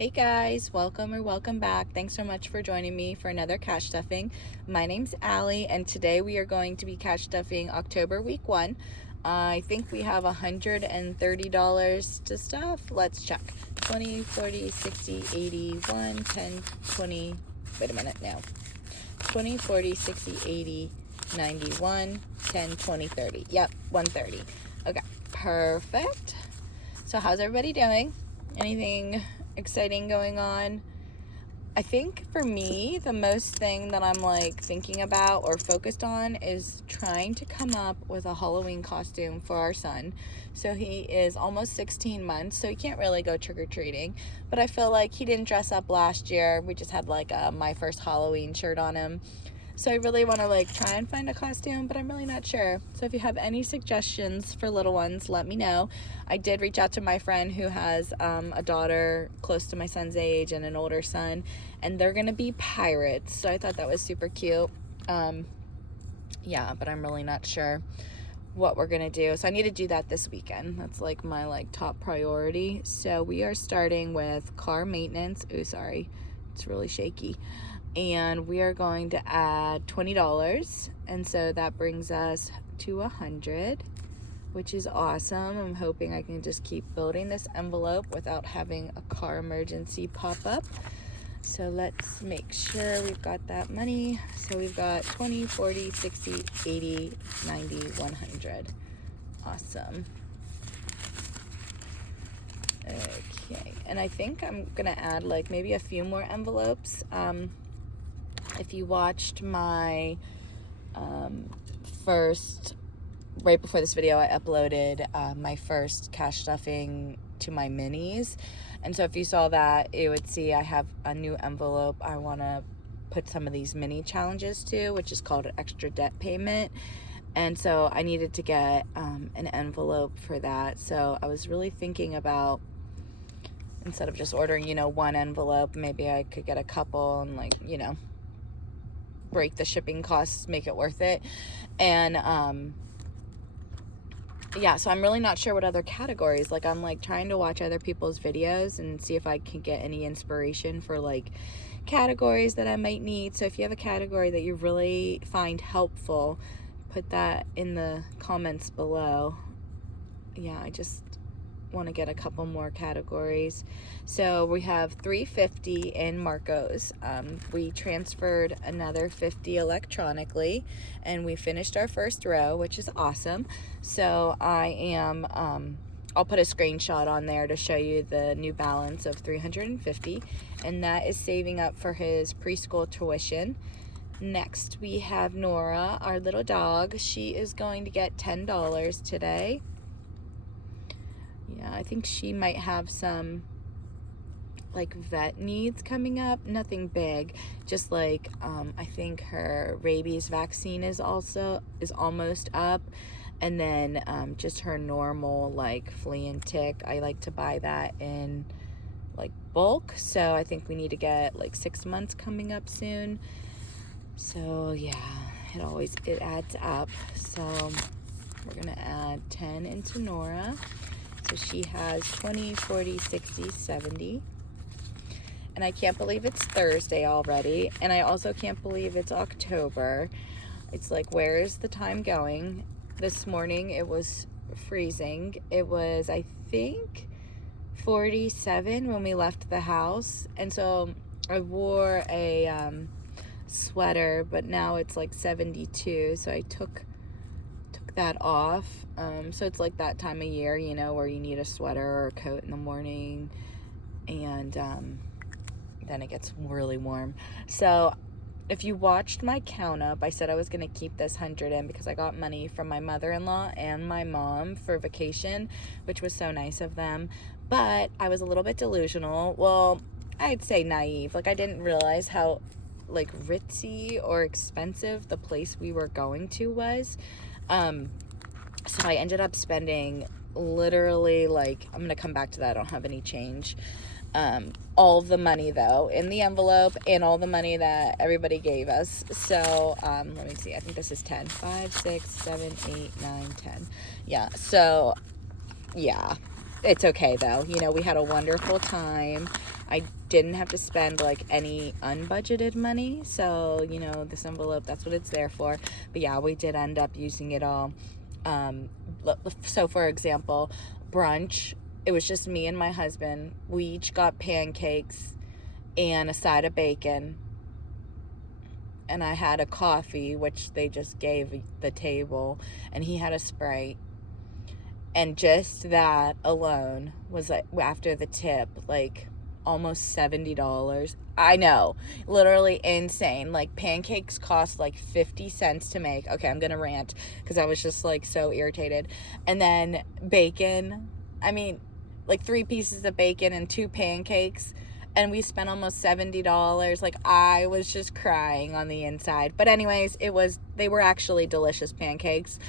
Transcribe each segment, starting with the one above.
Hey guys, welcome or welcome back. Thanks so much for joining me for another cash stuffing. My name's Allie, and today we are going to be cash stuffing October week 1. I think we have $130 to stuff. Let's check. 20, 40, 60, 80, 1, 10, 20. Wait a minute, no. 20, 40, 60, 80, 91, 10, 20, 30. Yep, 130. Okay, perfect. So how's everybody doing? Anything exciting going on? I think for me, the most thing that I'm thinking about or focused on is trying to come up with a Halloween costume for our son. So he is almost 16 months, so he can't really go trick-or-treating, but I feel like he didn't dress up last year. We just had a my first Halloween shirt on him. So I really want to try and find a costume, but I'm really not sure. So if you have any suggestions for little ones, let me know. I did reach out to my friend who has a daughter close to my son's age and an older son, and they're going to be pirates. So I thought that was super cute. Yeah, but I'm really not sure what we're going to do. So I need to do that this weekend. That's my top priority. So we are starting with car maintenance. Oh, sorry. It's really shaky. And we are going to add $20, and so that brings us to $100, which is awesome. I'm hoping I can just keep building this envelope without having a car emergency pop up. So let's make sure we've got that money. So we've got 20, 40, 60, 80, 90, 100. Awesome. Okay, and I think I'm gonna add maybe a few more envelopes. If you watched my first, right before this video, I uploaded my first cash stuffing to my minis. And so if you saw that, you would see I have a new envelope I want to put some of these mini challenges to, which is called an extra debt payment. And so I needed to get an envelope for that. So I was really thinking about, instead of just ordering, one envelope, maybe I could get a couple and break the shipping costs, make it worth it. And yeah, so I'm really not sure what other categories. I'm trying to watch other people's videos and see if I can get any inspiration for categories that I might need. So if you have a category that you really find helpful, put that in the comments below. Yeah, I just want to get a couple more categories. So we have 350 in Marcos. We transferred another 50 electronically, and we finished our first row, which is awesome. So I am I'll put a screenshot on there to show you the new balance of 350, and that is saving up for his preschool tuition. Next we have Nora, our little dog. She is going to get $10 today. Yeah, I think she might have some vet needs coming up. Nothing big, just I think her rabies vaccine is almost up, and then just her normal flea and tick. I like to buy that in bulk, so I think we need to get 6 months coming up soon. So yeah, it adds up. So we're gonna add 10 into Nora. So she has 20, 40, 60, 70. And I can't believe it's Thursday already. And I also can't believe it's October. It's where is the time going? This morning it was freezing. It was, I think, 47 when we left the house. And so I wore a sweater, but now it's 72. So I took that off. So it's that time of year, where you need a sweater or a coat in the morning, and then it gets really warm. So if you watched my count up, I said I was going to keep this 100 in because I got money from my mother-in-law and my mom for vacation, which was so nice of them. But I was a little bit delusional. Well, I'd say naive. I didn't realize how ritzy or expensive the place we were going to was. So I ended up spending literally I'm gonna come back to that. I don't have any change. All the money though in the envelope, and all the money that everybody gave us. So let me see, I think this is 10. 5, 6, 7, 8, 9, 10. Yeah, so yeah, it's okay though. We had a wonderful time. I didn't have to spend like any unbudgeted money. So, you know, this envelope, that's what it's there for. But yeah, we did end up using it all. So for example, brunch, it was just me and my husband. We each got pancakes and a side of bacon. And I had a coffee, which they just gave the table, and he had a Sprite. And just that alone was like, after the tip, like almost $70. I know, literally insane. Like pancakes cost like 50 cents to make. Okay, I'm gonna rant because I was just like so irritated. And then bacon, I mean, like 3 pieces of bacon and 2 pancakes, and we spent almost $70. Like I was just crying on the inside. But anyways, they were actually delicious pancakes.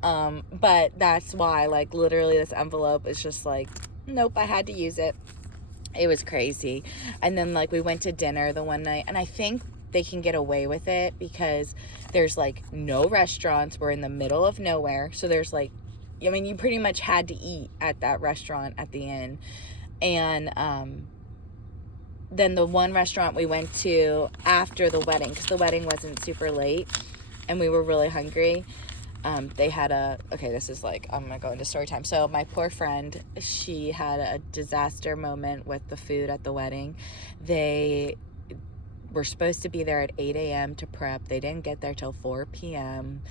But that's why, like, literally this envelope is just like, nope, I had to use it. It was crazy. And then like we went to dinner the one night, and I think they can get away with it because there's like no restaurants. We're in the middle of nowhere. So there's like, I mean, you pretty much had to eat at that restaurant at the inn. And, then the one restaurant we went to after the wedding, because the wedding wasn't super late and we were really hungry, they had this is like, I'm gonna go into story time. So my poor friend, she had a disaster moment with the food at the wedding. They were supposed to be there at 8 a.m. to prep. They didn't get there till 4 p.m.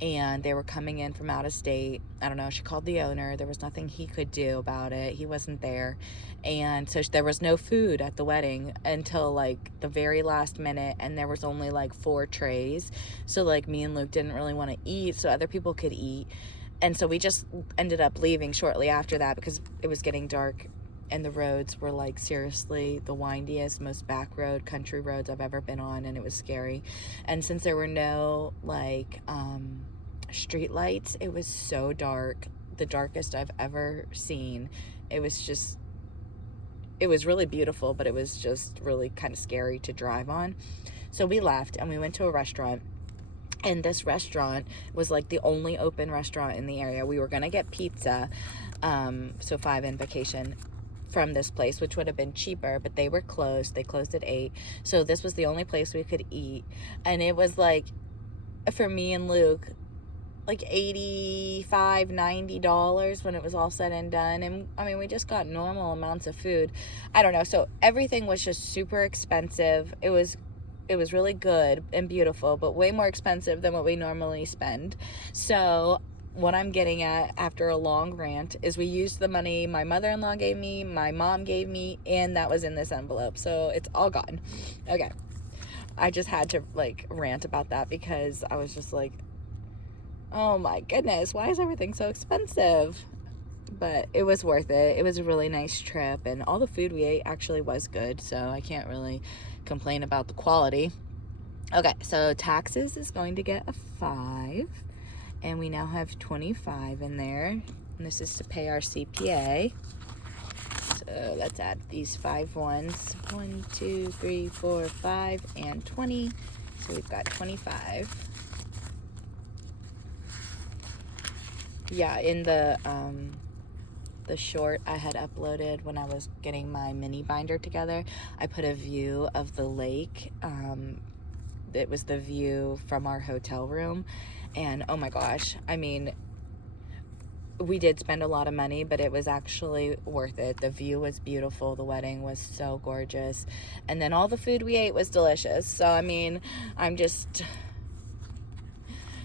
and they were coming in from out of state. I don't know, she called the owner. There was nothing he could do about it. He wasn't there. And so there was no food at the wedding until like the very last minute, and there was only like 4 trays. So like me and Luke didn't really want to eat so other people could eat. And so we just ended up leaving shortly after that because it was getting dark, and the roads were like seriously the windiest, most back road country roads I've ever been on, and it was scary. And since there were no like street lights, it was so dark, the darkest I've ever seen. It was really beautiful, but it was just really kind of scary to drive on. So we left and we went to a restaurant. And this restaurant was like the only open restaurant in the area. We were gonna get pizza, so 5 in Vacation, from this place, which would have been cheaper, but they were closed. They closed at 8. So this was the only place we could eat. And it was like, for me and Luke, like $85-90 when it was all said and done. And I mean, we just got normal amounts of food. I don't know. So everything was just super expensive. It was really good and beautiful, but way more expensive than what we normally spend. So what I'm getting at after a long rant is we used the money my mother-in-law gave me, my mom gave me, and that was in this envelope. So it's all gone. Okay. I just had to like rant about that because I was just like, oh my goodness, why is everything so expensive? But it was worth it. It was a really nice trip, and all the food we ate actually was good, so I can't really complain about the quality. Okay, so taxes is going to get a 5, and we now have 25 in there, and this is to pay our CPA. So let's add these 5 ones. 1, 2, 3, 4, 5, and 20. So we've got 25. Yeah, in the short I had uploaded when I was getting my mini binder together, I put a view of the lake. It was the view from our hotel room, and oh my gosh, I mean, we did spend a lot of money, but it was actually worth it. The view was beautiful. The wedding was so gorgeous, and then all the food we ate was delicious. So I mean, I'm just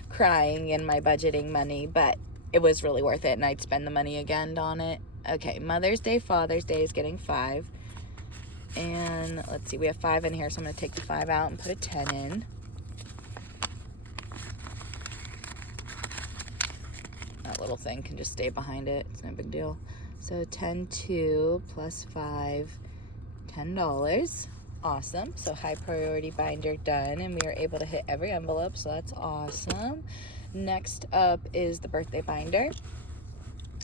crying in my budgeting money, but it was really worth it, and I'd spend the money again on it. Okay, Mother's Day, Father's Day is getting 5. And let's see, we have 5 in here, so I'm going to take the 5 out and put a 10 in. That little thing can just stay behind it. It's no big deal. So 10.2 plus 5, $10. Awesome. So high priority binder done, and we are able to hit every envelope, so that's awesome. Next up is the birthday binder.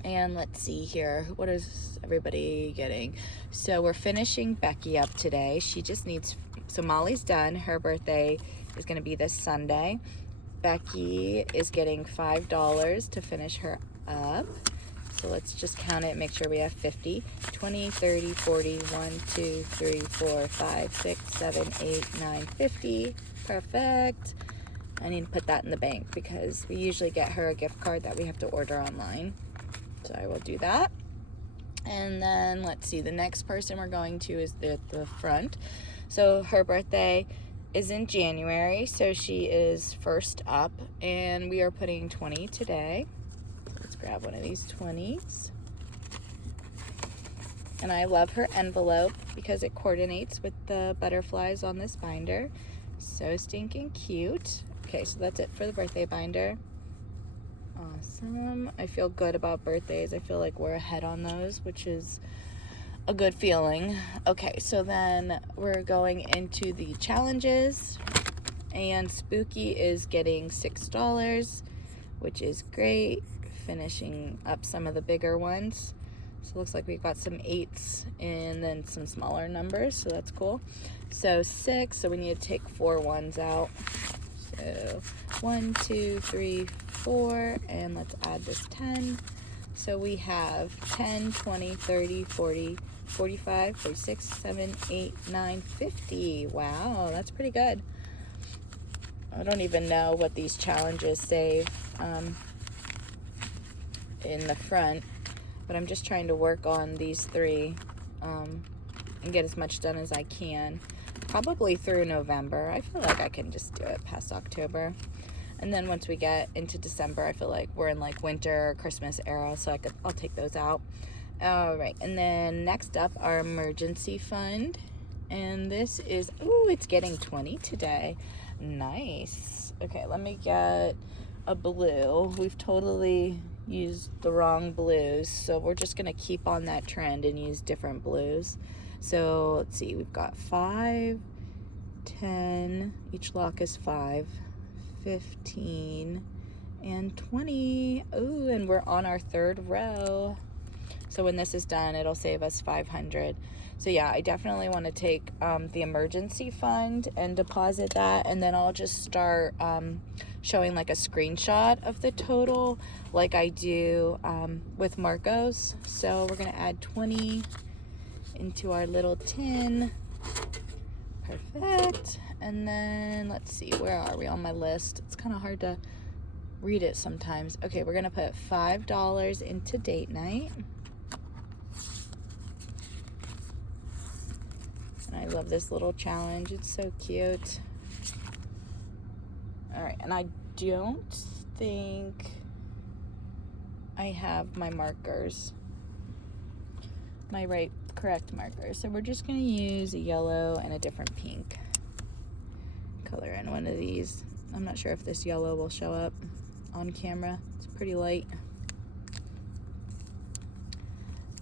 And let's see here, what is everybody getting? So we're finishing Becky up today. She just needs, so Molly's done. Her birthday is going to be this Sunday. Becky is getting $5 to finish her up. So let's just count it, make sure we have 50, 20, 30, 40, 1, 2, 3, 4, 5, 6, 7, 8, 9, 50. Perfect. I need to put that in the bank because we usually get her a gift card that we have to order online. So I will do that. And then let's see, the next person we're going to is at the front. So her birthday is in January, so she is first up, and we are putting 20 today. So let's grab one of these 20s. And I love her envelope because it coordinates with the butterflies on this binder. So stinking cute. Okay, so that's it for the birthday binder. Awesome. I feel good about birthdays. I feel like we're ahead on those, which is a good feeling. Okay, so then we're going into the challenges, and Spooky is getting $6, which is great. Finishing up some of the bigger ones. So it looks like we got some 8s and then some smaller numbers, so that's cool. So 6, so we need to take 4 ones out. So 1, 2, 3, 4, and let's add this 10. So we have 10, 20, 30, 40, 45, 46, 7, 8, 9, 50. Wow, that's pretty good. I don't even know what these challenges save in the front, but I'm just trying to work on these 3 and get as much done as I can. Probably through November. I feel like I can just do it past October. And then once we get into December, I feel like we're in like winter or Christmas era, so I'll take those out. All right, and then next up, our emergency fund. And this is, ooh, it's getting 20 today. Nice. Okay, let me get a blue. We've totally used the wrong blues, so we're just gonna keep on that trend and use different blues. So let's see, we've got 5, 10, each lock is 5, 15, and 20. Ooh, and we're on our 3rd row. So when this is done, it'll save us 500. So yeah, I definitely want to take the emergency fund and deposit that, and then I'll just start showing like a screenshot of the total like I do with Marcos. So we're gonna add 20 into our little tin. Perfect. And then let's see, where are we on my list? It's kind of hard to read it sometimes. Okay, we're gonna put $5 into date night. And I love this little challenge, it's so cute. All right, and I don't think I have my markers, my correct markers. So we're just gonna use a yellow and a different pink. Color in one of these. I'm not sure if this yellow will show up on camera. It's pretty light.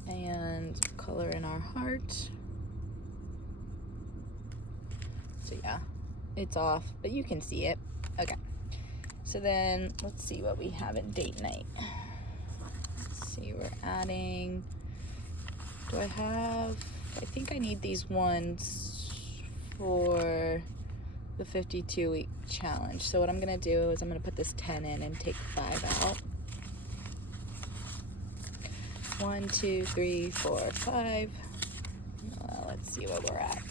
And color in our heart. So yeah, it's off, but you can see it. Okay, so then let's see what we have at date night. Let's see, we're adding, I think I need these ones for the 52-week challenge. So what I'm gonna do is I'm gonna put this 10 in and take 5 out. 1, 2, 3, 4, 5. Let's see what we're at.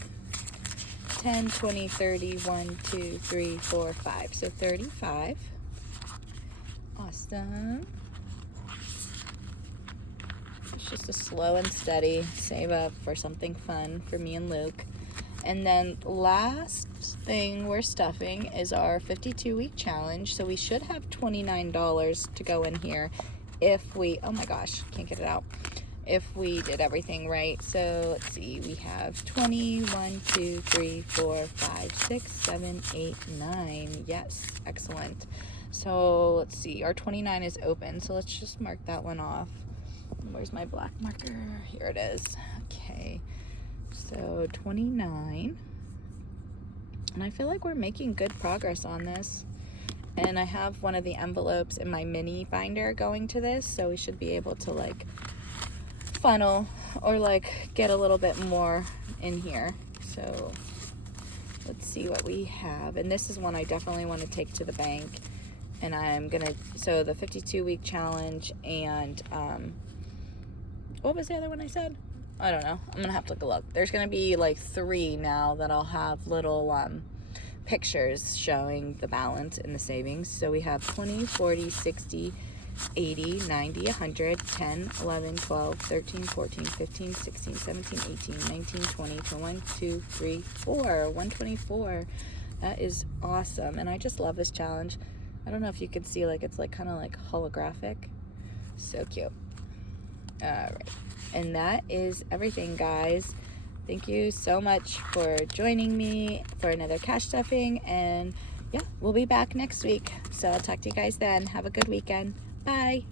10, 20, 30, 1, 2, 3, 4, 5. So 35. Awesome. It's just a slow and steady save up for something fun for me and Luke. And then last thing we're stuffing is our 52-week challenge. So we should have $29 to go in here if we, oh my gosh, can't get it out. If we did everything right. So let's see, we have 20, 1, 2, 3, 4, 5, 6, 7, 8, 9. Yes, excellent. So let's see, our 29 is open. So let's just mark that one off. Where's my black marker? Here it is. Okay, so 29. And I feel like we're making good progress on this. And I have one of the envelopes in my mini binder going to this, so we should be able to like funnel or like get a little bit more in here. So let's see what we have. And this is one I definitely want to take to the bank. And I'm gonna, so the 52-week challenge and what was the other one I said? I don't know. I'm gonna have to look a look. There's gonna be like 3 now that I'll have little pictures showing the balance in the savings. So we have 20, 40, 60, 80, 90, 100, 10, 11, 12, 13, 14, 15, 16, 17, 18, 19, 20, 21, 2, 3, 4, 124. That is awesome. And I just love this challenge. I don't know if you can see, like, it's like kind of like holographic. So cute. All right. And that is everything, guys. Thank you so much for joining me for another cash stuffing. And yeah, we'll be back next week. So I'll talk to you guys then. Have a good weekend. Bye.